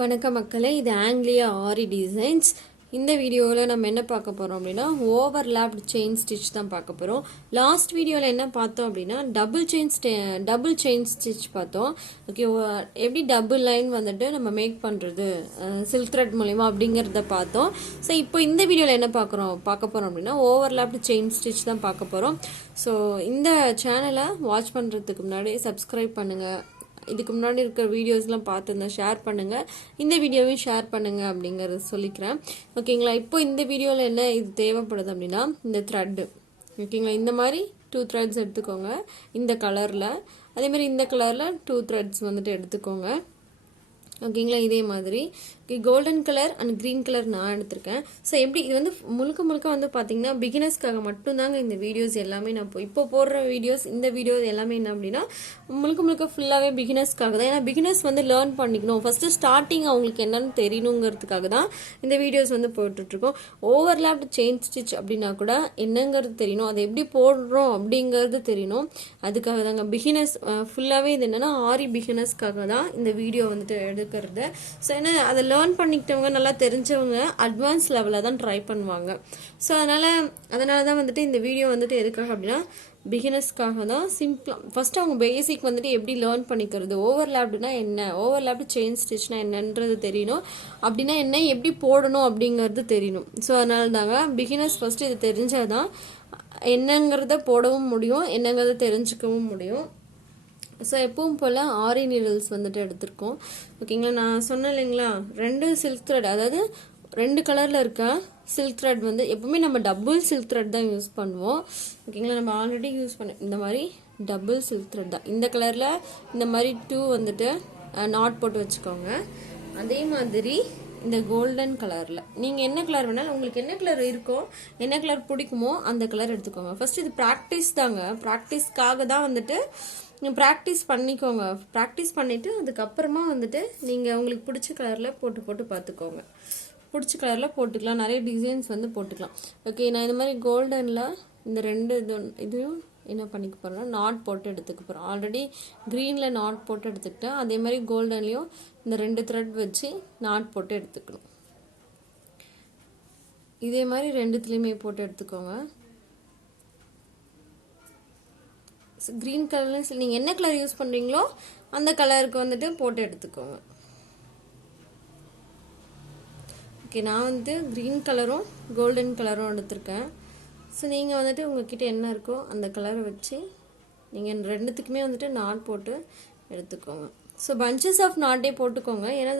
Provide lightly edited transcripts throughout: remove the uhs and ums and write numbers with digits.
வணக்கம் மக்களே, இது ஆங்கிலியா ஆரி டிசைன்ஸ். இந்த வீடியோவில் நம்ம என்ன பார்க்க போகிறோம் அப்படின்னா ஓவர்லாப்டு செயின் ஸ்டிச் தான் பார்க்க போகிறோம். லாஸ்ட் வீடியோவில் என்ன பார்த்தோம் அப்படின்னா டபுள் செயின் ஸ்டிச் பார்த்தோம். ஓகே, எப்படி டபுள் லைன் வந்துட்டு நம்ம மேக் பண்ணுறது சில்க் த்ரெட் மூலிமா அப்படிங்கிறத பார்த்தோம். ஸோ இப்போ இந்த வீடியோவில் என்ன பார்க்க போகிறோம் அப்படின்னா ஓவர்லாப்டு செயின் ஸ்டிச் தான் பார்க்க போகிறோம். ஸோ இந்த சேனலை வாட்ச் பண்ணுறதுக்கு முன்னாடி சப்ஸ்கிரைப் பண்ணுங்கள். இதுக்கு முன்னாடி இருக்கிற வீடியோஸ்லாம் பார்த்துருந்தா ஷேர் பண்ணுங்கள், இந்த வீடியோவையும் ஷேர் பண்ணுங்கள் அப்படிங்கிறத சொல்லிக்கிறேன். ஓகேங்களா, இப்போ இந்த வீடியோவில் என்ன இது தேவைப்படுது அப்படின்னா இந்த த்ரெட்டு. ஓகேங்களா, இந்த மாதிரி 2 த்ரெட்ஸ் எடுத்துக்கோங்க. இந்த கலரில் அதேமாதிரி இந்த கலரில் 2 த்ரெட்ஸ் வந்துட்டு எடுத்துக்கோங்க. ஓகேங்களா, இதே மாதிரி golden colour and green colour நான் எடுத்திருக்கேன். ஸோ எப்படி இது வந்து முழுக்க வந்து பார்த்தீங்கன்னா பிகினர்ஸ்க்காக மட்டும்தாங்க இந்த வீடியோஸ் எல்லாமே. நான் இப்போ போடுற வீடியோஸ் இந்த வீடியோஸ் எல்லாமே என்ன அப்படின்னா முழுக்க ஃபுல்லாகவே பிகினர்ஸ்க்காக தான். ஏன்னா பிகினர்ஸ் வந்து லேர்ன் பண்ணிக்கணும், ஃபஸ்ட்டு ஸ்டார்டிங் அவங்களுக்கு என்னன்னு தெரியணுங்கிறதுக்காக தான் இந்த வீடியோஸ் வந்து போட்டுட்ருக்கோம். ஓவர்லாப்டு செயின் ஸ்டிச் அப்படின்னா கூட என்னங்கிறது தெரியணும், அதை எப்படி போடுறோம் அப்படிங்கிறது தெரியணும். அதுக்காக தாங்க பிகினர்ஸ் ஃபுல்லாகவே இது என்னென்னா ஆரி பிகினர்ஸ்க்காக தான் இந்த வீடியோ வந்துட்டு எடுக்கிறது. ஸோ என்ன அதை லேர்ன் பண்ணிக்கிட்டவங்க நல்லா தெரிஞ்சவங்க அட்வான்ஸ் லெவலில் தான் ட்ரை பண்ணுவாங்க. ஸோ அதனால தான் வந்துட்டு இந்த வீடியோ வந்துட்டு எதுக்காக அப்படின்னா பிகினர்ஸ்க்காக தான். சிம்பிளாக ஃபஸ்ட்டு அவங்க பேசிக் வந்துட்டு எப்படி லேர்ன் பண்ணிக்கிறது, ஓவர்லாப்டுனா என்ன, ஓவர்லாப்டு செயின் ஸ்டிச்னா என்னன்றது தெரியணும், அப்படின்னா என்ன, எப்படி போடணும் அப்படிங்கிறது தெரியணும். ஸோ அதனால தாங்க பிகினர்ஸ் ஃபஸ்ட்டு இது தெரிஞ்சால் தான் என்னங்கிறத போடவும் முடியும், என்னங்கிறத தெரிஞ்சுக்கவும் முடியும். ஸோ எப்பவும் போல் ஆரி நீடல்ஸ் வந்துட்டு எடுத்திருக்கோம். ஓகேங்களா, நான் சொன்னேன் இல்லைங்களா 2 சில்க் த்ரெட், அதாவது 2 கலரில் இருக்க சில்க் த்ரெட் வந்து எப்பவுமே நம்ம டபுள் சில்க் த்ரெட் தான் யூஸ் பண்ணுவோம். ஓகேங்களா, நம்ம ஆல்ரெடி யூஸ் பண்ண இந்த மாதிரி டபுள் சில்க் த்ரெட் தான். இந்த கலரில் இந்த மாதிரி 2 வந்துட்டு நாட் போட்டு வச்சுக்கோங்க. அதே மாதிரி இந்த கோல்டன் கலரில் நீங்கள் என்ன கலர் வேணாலும் உங்களுக்கு என்ன கலர் இருக்கோ, என்ன கலர் பிடிக்குமோ அந்த கலர் எடுத்துக்கோங்க. ஃபர்ஸ்ட் இது ப்ராக்டிஸ் தாங்க, ப்ராக்டிஸ்க்காக தான் வந்துட்டு ப்ராக்டிஸ் பண்ணிக்கோங்க. ப்ராக்டிஸ் பண்ணிவிட்டு அதுக்கப்புறமா வந்துட்டு நீங்கள் உங்களுக்கு பிடிச்ச கலரில் போட்டு பார்த்துக்கோங்க. பிடிச்ச கலரில் போட்டுக்கலாம், நிறைய டிசைன்ஸ் வந்து போட்டுக்கலாம். ஓகே, நான் இந்த மாதிரி கோல்டனில் இந்த 2 இதுவும் என்ன பண்ணிக்க போகிறேன்னா நாட் போட்டு எடுத்துக்க போகிறோம். ஆல்ரெடி க்ரீனில் நாட் போட்டு எடுத்துக்கிட்டேன், அதே மாதிரி கோல்டன்லேயும் இந்த 2 த்ரெட் வச்சு நாட் போட்டு எடுத்துக்கணும். இதே மாதிரி 2த்துலேயுமே போட்டு எடுத்துக்கோங்க. க்ரீன் கலர்னு நீங்கள் என்ன கலர் யூஸ் பண்ணுறீங்களோ அந்த கலருக்கு வந்துட்டு போட்டு எடுத்துக்கோங்க. ஓகே, நான் வந்து க்ரீன் கலரும் கோல்டன் கலரும் எடுத்திருக்கேன். ஸோ நீங்கள் வந்துட்டு உங்கள்கிட்ட என்ன இருக்கோ அந்த கலரை வச்சு நீங்கள் 2த்துக்குமே வந்துட்டு நாட் போட்டு எடுத்துக்கோங்க. ஸோ பஞ்சஸ் ஆஃப் நாட்டே போட்டுக்கோங்க, ஏன்னா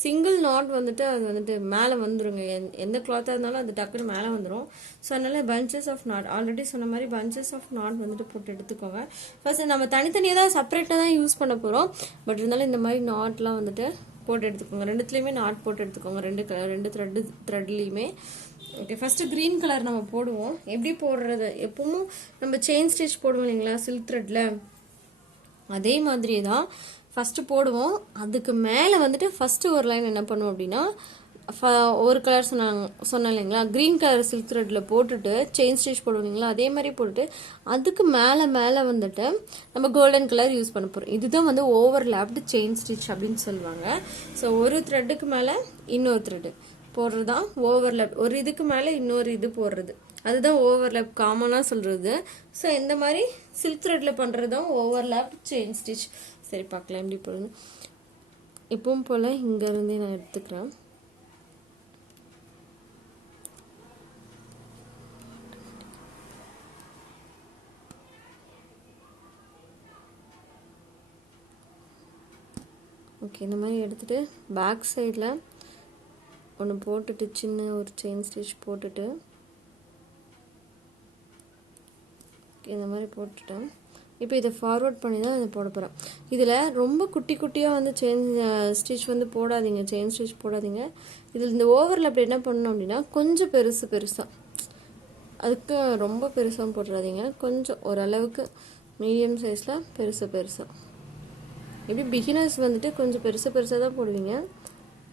சிங்கிள் நாட் வந்துட்டு அது வந்துட்டு மேலே வந்துடுங்க. எந்த கிளாத்தாக இருந்தாலும் அது டக்குன்னு மேலே வந்துடும். ஸோ அதனால் பஞ்சஸ் ஆஃப் நாட் ஆல்ரெடி சொன்ன மாதிரி பஞ்சஸ் ஆஃப் நாட் வந்துட்டு போட்டு எடுத்துக்கோங்க. ஃபர்ஸ்ட் நம்ம தனித்தனியாக தான் செப்பரேட்டாக தான் யூஸ் பண்ண போகிறோம், பட் இருந்தாலும் இந்த மாதிரி நாட்லாம் வந்துட்டு போட்டு எடுத்துக்கோங்க. 2த்துலேயுமே நாட் போட்டு எடுத்துக்கோங்க, 2 த்ரெட்லேயுமே. ஓகே, ஃபஸ்ட்டு க்ரீன் கலர் நம்ம போடுவோம். எப்படி போடுறது, எப்பவும் நம்ம செயின் ஸ்டிச் போடுவோம் இல்லைங்களா சில்க் த்ரெட்டில், அதே மாதிரி தான் ஃபஸ்ட்டு போடுவோம். அதுக்கு மேலே வந்துட்டு ஃபஸ்ட்டு ஒரு லைன் என்ன பண்ணுவோம் அப்படின்னா ஒரு கலர் சொன்னேன் இல்லைங்களா க்ரீன் கலர் சில்க் த்ரெட்டில் போட்டுட்டு செயின் ஸ்டிச் போடுவோம் இல்லைங்களா, அதே மாதிரி போட்டுட்டு அதுக்கு மேலே வந்துட்டு நம்ம கோல்டன் கலர் யூஸ் பண்ண போகிறோம். இதுதான் வந்து ஓவர்லாப்டு செயின் ஸ்டிச் அப்படின்னு சொல்லுவாங்க. ஸோ ஒரு த்ரெட்டுக்கு மேலே இன்னொரு த்ரெட்டு போடுறது தான் ஓவர்லாப், ஒரு இதுக்கு மேலே இன்னொரு இது போடுறது, அதுதான் ஓவர்லாப் காமனாக சொல்கிறது. ஸோ இந்த மாதிரி சில்க் த்ரெட்டில் பண்ணுறது தான் ஓவர்லாப் செயின் ஸ்டிச். சரி, பார்க்கலாம் எப்படி போடுறது. எப்பவும் போல் இங்கேருந்தே நான் எடுத்துக்கிறேன். ஓகே, இந்த மாதிரி எடுத்துகிட்டு பேக் சைடில் ஒன்று போட்டுட்டு சின்ன ஒரு செயின் ஸ்டிச் போட்டுட்டு இந்த மாதிரி போட்டுட்டேன். இப்போ இதை ஃபார்வர்ட் பண்ணி தான் இதை போட போகிறேன். இதில் ரொம்ப குட்டியாக வந்து செயின் ஸ்டிச் வந்து போடாதீங்க, செயின் ஸ்டிச் போடாதீங்க. இதில் இந்த ஓவரில் என்ன பண்ணணும் அப்படின்னா கொஞ்சம் பெருசாக, அதுக்கு ரொம்ப பெருசாக போட்டுறாதீங்க, கொஞ்சம் ஓரளவுக்கு மீடியம் சைஸில் பெருசாக. எப்படி பிகினர்ஸ் வந்துட்டு கொஞ்சம் பெருசாக தான் போடுவீங்க.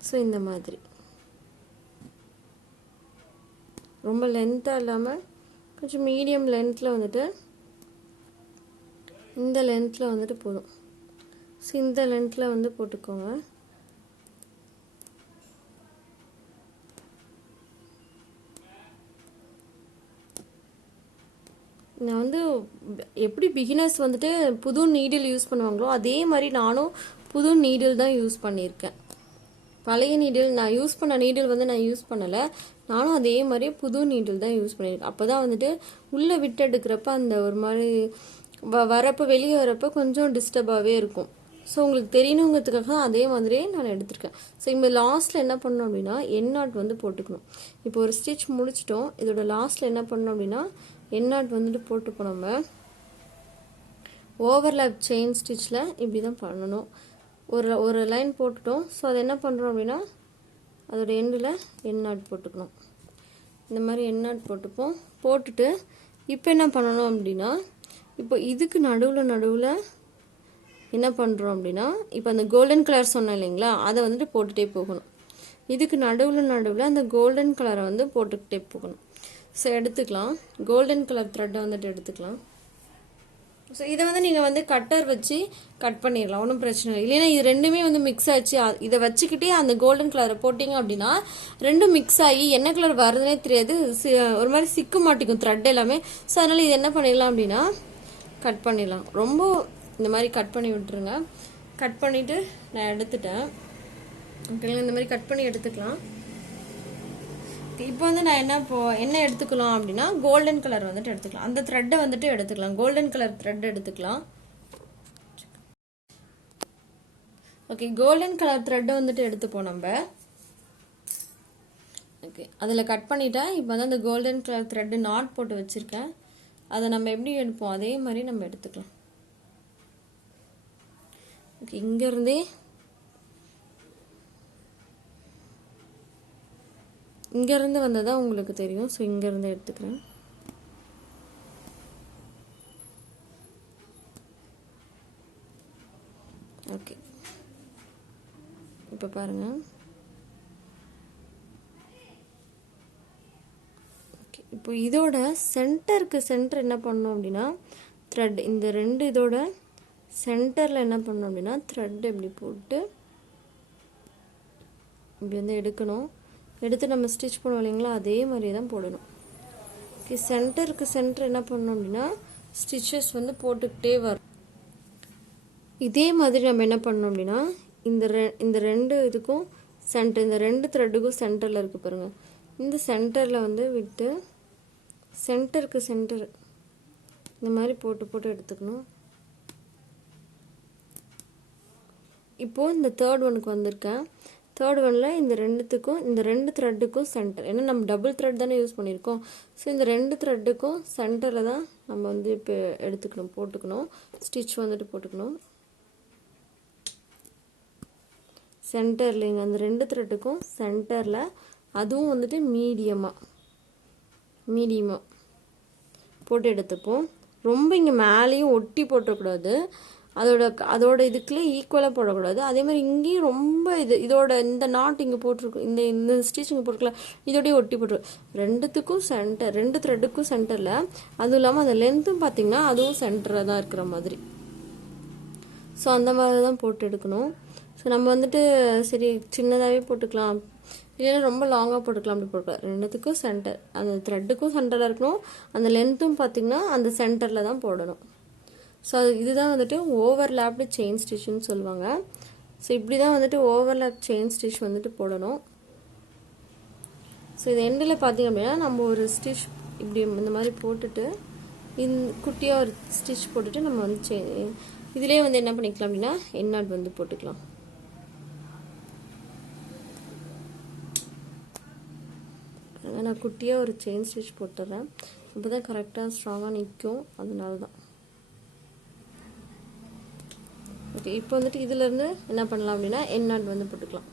ஸோ இந்த மாதிரி ரொம்ப லென்த்தாக இல்லாமல் கொஞ்சம் மீடியம் லென்த்தில் வந்துட்டு இந்த லென்த்தில் வந்துட்டு போதும். ஸோ இந்த லென்த்தில் வந்து போட்டுக்கோங்க. நான் வந்து எப்படி பிகினர்ஸ் வந்துட்டு புது நீடில் யூஸ் பண்ணுவாங்களோ அதே மாதிரி நானும் புது நீடில் தான் யூஸ் பண்ணியிருக்கேன். பழைய நீடில் நான் யூஸ் பண்ண நீடில் வந்து நான் யூஸ் பண்ணலை. நானும் அதே மாதிரி புது நீடில் தான் யூஸ் பண்ணியிருக்கேன். அப்போ தான் வந்துட்டு உள்ளே விட்டு எடுக்கிறப்ப அந்த ஒரு மாதிரி வரப்போ வெளியே வரப்போ கொஞ்சம் டிஸ்டர்பாகவே இருக்கும். ஸோ உங்களுக்கு தெரியணுங்கிறதுக்காக அதே மாதிரியே நான் எடுத்திருக்கேன். ஸோ இப்போ லாஸ்ட்டில் என்ன பண்ணணும் அப்படின்னா என் நாட் வந்து போட்டுக்கணும். இப்போ ஒரு ஸ்டிச் முடிச்சிட்டோம். இதோட லாஸ்ட்டில் என்ன பண்ணணும் அப்படின்னா என் நாட் வந்துட்டு போட்டுப்போம். நம்ம ஓவர்லேப் செயின் ஸ்டிச்சில் இப்படி தான் பண்ணணும். ஒரு லைன் போட்டுட்டோம். ஸோ அதை என்ன பண்ணுறோம் அப்படின்னா அதோட எண்டில் என் நாட் போட்டுக்கணும். இந்த மாதிரி என் நாட் போட்டுப்போம். போட்டுட்டு இப்போ என்ன பண்ணணும் அப்படின்னா இப்போ இதுக்கு நடுவில் என்ன பண்ணுறோம் அப்படின்னா இப்போ அந்த கோல்டன் கலர் சொன்னேன் இல்லைங்களா, அதை வந்துட்டு போட்டுகிட்டே போகணும். இதுக்கு நடுவில் அந்த கோல்டன் கலரை வந்து போட்டுக்கிட்டே போகணும். ஸோ எடுத்துக்கலாம். கோல்டன் கலர் த்ரெட்டை வந்துட்டு எடுத்துக்கலாம். ஸோ இதை வந்து நீங்கள் வந்து கட்டர் வச்சு கட் பண்ணிடலாம், ஒன்றும் பிரச்சனை இல்லை. இல்லைன்னா இது ரெண்டுமே வந்து மிக்ஸ் ஆச்சு. இதை வச்சுக்கிட்டே அந்த கோல்டன் கலரை போட்டிங்க அப்படின்னா ரெண்டும் மிக்ஸ் ஆகி என்ன கலர் வருதுன்னே தெரியாது. ஒரு மாதிரி சிக்க மாட்டிக்கும் த்ரெட் எல்லாமே. ஸோ அதனால் இது என்ன பண்ணிடலாம் அப்படின்னா கட் பண்ணிடலாம். ரொம்ப இந்த மாதிரி கட் பண்ணி விட்டுருங்க. கட் பண்ணிவிட்டு நான் எடுத்துட்டேன். ஓகேங்களா, இந்த மாதிரி கட் பண்ணி எடுத்துக்கலாம். இப்போ வந்து நான் என்ன எடுத்துக்கலாம் அப்படின்னா கோல்டன் கலர் வந்துட்டு எடுத்துக்கலாம். அந்த த்ரெட்டை வந்துட்டு எடுத்துக்கலாம். கோல்டன் கலர் த்ரெட் எடுத்துக்கலாம். ஓகே, கோல்டன் கலர் த்ரெட்டை வந்துட்டு எடுத்துப்போம் நம்ம. ஓகே, அதில் கட் பண்ணிட்டேன். இப்போ வந்து அந்த கோல்டன் கலர் த்ரெட்டு நாட் போட்டு வச்சுருக்கேன். அதை நம்ம எப்படி எடுப்போம் அதே மாதிரி நம்ம எடுத்துக்கலாம். ஓகே, இங்கேருந்தே இங்கேருந்து வந்ததாக உங்களுக்கு தெரியும். ஸோ இங்கேருந்து எடுத்துக்கிறேன். ஓகே, இப்போ பாருங்கள். ஓகே, இப்போ இதோட சென்டர் என்ன பண்ணணும் அப்படின்னா த்ரெட் இந்த ரெண்டு இதோட சென்டரில் என்ன பண்ணணும் அப்படின்னா த்ரெட் இப்படி போட்டு இப்படி வந்து எடுக்கணும். எடுத்து நம்ம ஸ்டிச் பண்ணுவோம் இல்லைங்களா, அதே மாதிரி தான் போடணும். ஓகே, சென்டர் என்ன பண்ணணும் அப்படின்னா ஸ்டிச்சஸ் வந்து போட்டுக்கிட்டே வரும். இதே மாதிரி நம்ம என்ன பண்ணணும் அப்படின்னா இந்த ரெண்டு இதுக்கும் சென்டர், இந்த ரெண்டு த்ரெட்டுக்கும் சென்டரில் இருக்குது பாருங்கள், இந்த சென்டரில் வந்து விட்டு சென்டர் இந்த மாதிரி போட்டு எடுத்துக்கணும். இப்போது இந்த தேர்ட் ஒனுக்கு வந்திருக்கேன். தேர்ட் ஒனில் இந்த ரெண்டு த்ரெட்டுக்கும் சென்டர், ஏன்னா நம்ம டபுள் த்ரெட் தானே யூஸ் பண்ணியிருக்கோம். ஸோ இந்த ரெண்டு த்ரெட்டுக்கும் சென்டரில் தான் நம்ம வந்து இப்போ போட்டுக்கணும். ஸ்டிச் வந்துட்டு போட்டுக்கணும். சென்டர்லேங்க அந்த ரெண்டு த்ரெட்டுக்கும் சென்டரில், அதுவும் வந்துட்டு மீடியமாக போட்டு எடுத்துப்போம். ரொம்ப இங்கே மேலேயும் ஒட்டி போட்டக்கூடாது. அதோட இதுக்குள்ளே ஈக்குவலாக போடக்கூடாது. அதே மாதிரி இங்கேயும் ரொம்ப இதோட இந்த நாட் இங்கே போட்டிருக்கும், இந்த ஸ்டிச் இங்கே போட்டுருக்கலாம், இதோடய ஒட்டி போட்டுருக்கும். ரெண்டுத்துக்கும் சென்டர், ரெண்டு த்ரெட்டுக்கும் சென்டரில், அதுவும் இல்லாமல் அந்த லென்த்தும் பார்த்திங்கன்னா அதுவும் சென்டராக தான் இருக்கிற மாதிரி. ஸோ அந்த மாதிரி தான் போட்டு எடுக்கணும். ஸோ நம்ம வந்துட்டு சரி சின்னதாகவே போட்டுக்கலாம், இல்லைன்னா ரொம்ப லாங்காக போட்டுக்கலாம், அப்படி போட்டுக்கலாம். ரெண்டுத்துக்கும் சென்டர், அந்த த்ரெட்டுக்கும் சென்டரில் இருக்கணும், அந்த லென்த்தும் பார்த்திங்கன்னா அந்த சென்டரில் தான் போடணும். ஸோ இதுதான் வந்துட்டு ஓவர்லேப்டு செயின் ஸ்டிச்சுன்னு சொல்லுவாங்க. ஸோ இப்படி தான் வந்துட்டு ஓவர்லேப் செயின் ஸ்டிச் வந்துட்டு போடணும். ஸோ இது எண்டில் பார்த்திங்க அப்படின்னா நம்ம ஒரு ஸ்டிச் இப்படி இந்த மாதிரி போட்டுட்டு குட்டியாக ஒரு ஸ்டிச் போட்டுட்டு நம்ம வந்து இதிலே வந்து என்ன பண்ணிக்கலாம் அப்படின்னா என் நாட் வந்து போட்டுக்கலாம். நான் குட்டியாக ஒரு செயின் ஸ்டிச் போட்டுறேன். அப்போ தான் கரெக்டாக ஸ்ட்ராங்காக நிற்கும், அதனால தான். ஓகே, இப்போ வந்துட்டு இதிலேருந்து என்ன பண்ணலாம் அப்படின்னா என் நாட் வந்து போட்டுக்கலாம்.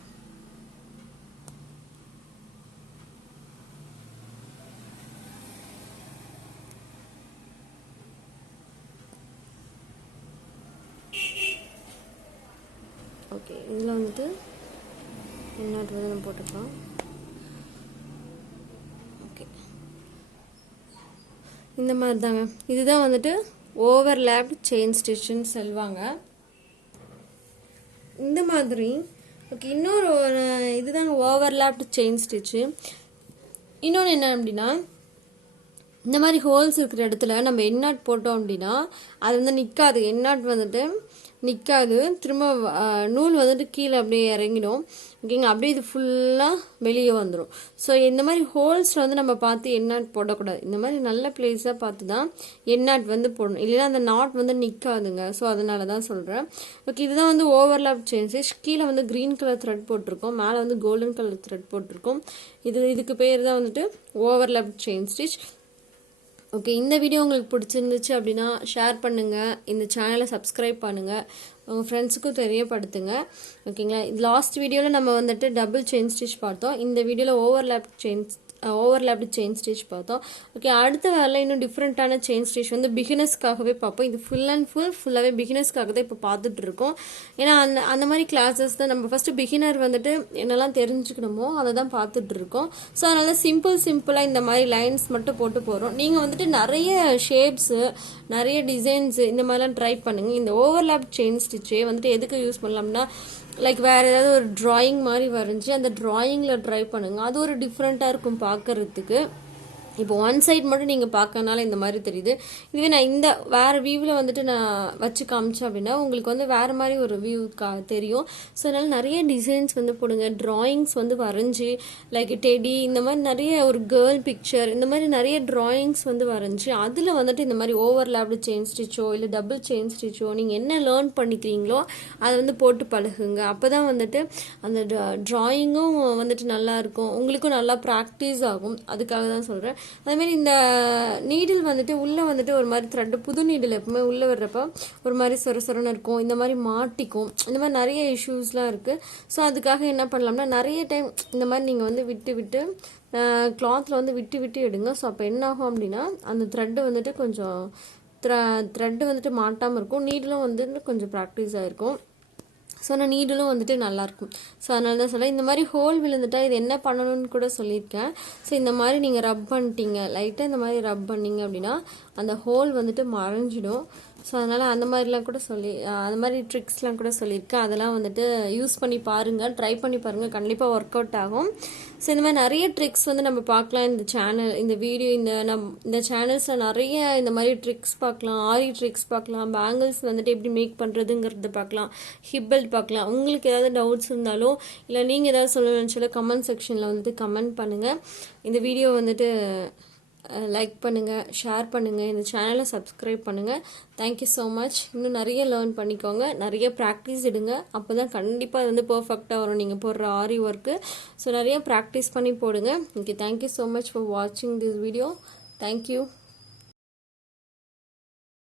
ஓகே, இதில் வந்துட்டு என் நாட் வந்து நம்ம போட்டுக்கலாம். ஓகே, இந்த மாதிரி தாங்க. இதுதான் வந்துட்டு ஓவர்லேப்டு செயின் ஸ்டிச்சுன்னு சொல்லுவாங்க. இந்த மாதிரி. ஓகே, இன்னொரு இதுதாங்க ஓவர்லேப்டு செயின் ஸ்டிச்சு. இன்னொன்று என்ன அப்படின்னா இந்த மாதிரி ஹோல்ஸ் இருக்கிற இடத்துல நம்ம எண்ணாட் போட்டோம் அப்படின்னா அது வந்து நிற்காது. எண்ணாட் வந்துட்டு நிற்காது. திரும்ப நூல் வந்துட்டு கீழே அப்படியே இறங்கிடும். ஓகேங்களா, அப்படியே இது ஃபுல்லாக வெளியே வந்துடும். ஸோ இந்த மாதிரி ஹோல்ஸில் வந்து நம்ம பார்த்து எண்ணாட் போடக்கூடாது. இந்த மாதிரி நல்ல பிளேஸாக பார்த்து தான் எண்ணாட் வந்து போடணும். இல்லைன்னா அந்த நாட் வந்து நிற்காதுங்க. ஸோ அதனால தான் சொல்கிறேன். ஓகே, இதுதான் வந்து ஓவர்லாப் செயின் ஸ்டிச். கீழே வந்து க்ரீன் கலர் த்ரெட் போட்டிருக்கோம், மேலே வந்து கோல்டன் கலர் த்ரெட் போட்டிருக்கோம். இதுக்கு பேர் தான் வந்துட்டு ஓவர்லாப் செயின் ஸ்டிச். ஓகே, இந்த வீடியோ உங்களுக்கு பிடிச்சிருந்துச்சு அப்படின்னா ஷேர் பண்ணுங்கள், இந்த சேனலை சப்ஸ்கிரைப் பண்ணுங்கள், உங்கள் ஃப்ரெண்ட்ஸுக்கும் தெரியப்படுத்துங்க. ஓகேங்களா, லாஸ்ட் வீடியோவில் நம்ம வந்துட்டு டபுள் செயின் ஸ்டிச் பார்த்தோம். இந்த வீடியோவில் ஓவர்லாப்டு செயின் ஸ்டிச் பார்த்தோம். ஓகே, அடுத்த வேலை இன்னும் டிஃப்ரெண்ட்டான செயின் ஸ்டிச் வந்து பிகினர்ஸ்க்காகவே பார்ப்போம். இது ஃபுல்லாகவே பிகினர்ஸ்க்காக தான் இப்போ பார்த்துட்டு இருக்கோம். ஏன்னா அந்த மாதிரி கிளாஸஸ் தான் நம்ம ஃபஸ்ட்டு பிகினர் வந்துட்டு என்னெல்லாம் தெரிஞ்சுக்கணுமோ அதை தான் பார்த்துட்டு இருக்கோம். ஸோ அதனால் சிம்பிளாக இந்த மாதிரி லைன்ஸ் மட்டும் போட்டு போகிறோம். நீங்கள் வந்துட்டு நிறைய ஷேப்ஸு, நிறைய டிசைன்ஸு இந்த மாதிரிலாம் ட்ரை பண்ணுங்கள். இந்த ஓவர்லாப் செயின் ஸ்டிச்சே வந்துட்டு எதுக்கு யூஸ் பண்ணலாம்னா, லைக் வேறு ஏதாவது ஒரு ட்ராயிங் மாதிரி வரைஞ்சி அந்த ட்ராயிங்கில் ட்ரை பண்ணுங்கள். அது ஒரு டிஃப்ரெண்ட்டாக இருக்கும் பார்க்குறதுக்கு. இப்போ ஒன் சைட் மட்டும் நீங்கள் பார்க்கறனால இந்த மாதிரி தெரியுது. இதுவே நான் இந்த வேறு வியூவில் வந்துட்டு நான் வச்சு காமிச்சேன் அப்படின்னா உங்களுக்கு வந்து வேறு மாதிரி ஒரு வியூ தெரியும். ஸோ அதனால் நிறைய டிசைன்ஸ் வந்து போடுங்க. ட்ராயிங்ஸ் வந்து வரைஞ்சி லைக் டெடி இந்த மாதிரி நிறைய ஒரு கேர்ள் பிக்சர் இந்த மாதிரி நிறைய ட்ராயிங்ஸ் வந்து வரைஞ்சி அதில் வந்துட்டு இந்த மாதிரி ஓவர்லாப்டு செயின் ஸ்டிச்சோ இல்லை டபுள் செயின் ஸ்டிச்சோ நீங்கள் என்ன லேர்ன் பண்ணிக்கிறீங்களோ அதை வந்து போட்டு பழகுங்க. அப்போ தான் வந்துட்டு அந்த ட்ராயிங்கும் வந்துட்டு நல்லாயிருக்கும், உங்களுக்கும் நல்லா ப்ராக்டிஸ் ஆகும். அதுக்காக தான் சொல்கிறேன். அதேமாதிரி இந்த நீடில் வந்துட்டு உள்ளே வந்துட்டு ஒரு மாதிரி த்ரெட்டு, புது நீடில் எப்பவுமே உள்ளே வர்றப்போ ஒரு மாதிரி சொரன்னு இருக்கும், இந்த மாதிரி மாட்டிக்கும், இந்த மாதிரி நிறைய இஷ்யூஸ்லாம் இருக்குது. ஸோ அதுக்காக என்ன பண்ணலாம்னா நிறைய டைம் இந்த மாதிரி நீங்கள் வந்து விட்டு கிளாத்தில் வந்து விட்டு எடுங்க. ஸோ அப்போ என்ன ஆகும் அப்படின்னா அந்த த்ரெட்டு வந்துட்டு கொஞ்சம் த்ரெட்டு வந்துட்டு மாட்டாமல் இருக்கும், நீடிலும் வந்துட்டு கொஞ்சம் ப்ராக்டிஸ் ஆகிருக்கும். ஸோ நான் நீடிலும் வந்துட்டு நல்லாயிருக்கும். ஸோ அதனால தான் சொல்ல இந்த மாதிரி ஹோல் விழுந்துட்டா இது என்ன பண்ணணும்னு கூட சொல்லியிருக்கேன். ஸோ இந்த மாதிரி நீங்கள் ரப் பண்ணிட்டீங்க, லைட்டாக இந்த மாதிரி ரப் பண்ணிங்க அப்படின்னா அந்த ஹோல் வந்துட்டு மறைஞ்சிடும். ஸோ அதனால் அந்த மாதிரிலாம் கூட அந்த மாதிரி ட்ரிக்ஸ்லாம் கூட சொல்லியிருக்கேன். அதெல்லாம் வந்துட்டு யூஸ் பண்ணி பாருங்கள், ட்ரை பண்ணி பாருங்கள், கண்டிப்பாக ஒர்க் அவுட் ஆகும். ஸோ இந்த மாதிரி நிறைய ட்ரிக்ஸ் வந்து நம்ம பார்க்கலாம் இந்த சேனல், இந்த வீடியோ, இந்த சேனல்ஸில் நிறைய இந்த மாதிரி ட்ரிக்ஸ் பார்க்கலாம். ஆரி ட்ரிக்ஸ் பார்க்கலாம், பேங்கிள்ஸ் வந்துட்டு எப்படி மேக் பண்ணுறதுங்கிறத பார்க்கலாம், ஹிப் பெல்ட் பார்க்கலாம். உங்களுக்கு ஏதாவது டவுட்ஸ் இருந்தாலும் இல்லை நீங்கள் ஏதாவது சொல்லணும்னு நினச்சாலும் கமெண்ட் செக்ஷனில் வந்துட்டு கமெண்ட் பண்ணுங்கள். இந்த வீடியோ வந்துட்டு லைக் பண்ணுங்கள், ஷேர் பண்ணுங்கள், இந்த சேனலை சப்ஸ்கிரைப் பண்ணுங்கள். Thank you so much. இன்னும் நிறைய லேர்ன் பண்ணிக்கோங்க, நிறைய ப்ராக்டிஸ் எடுங்க. அப்போ தான் கண்டிப்பாக அது வந்து பர்ஃபெக்டாக வரும் நீங்கள் போடுற ஆரி ஒர்க்கு. ஸோ நிறைய ப்ராக்டிஸ் பண்ணி போடுங்க. Okay, thank you so much for வாட்சிங் திஸ் வீடியோ. தேங்க்யூ.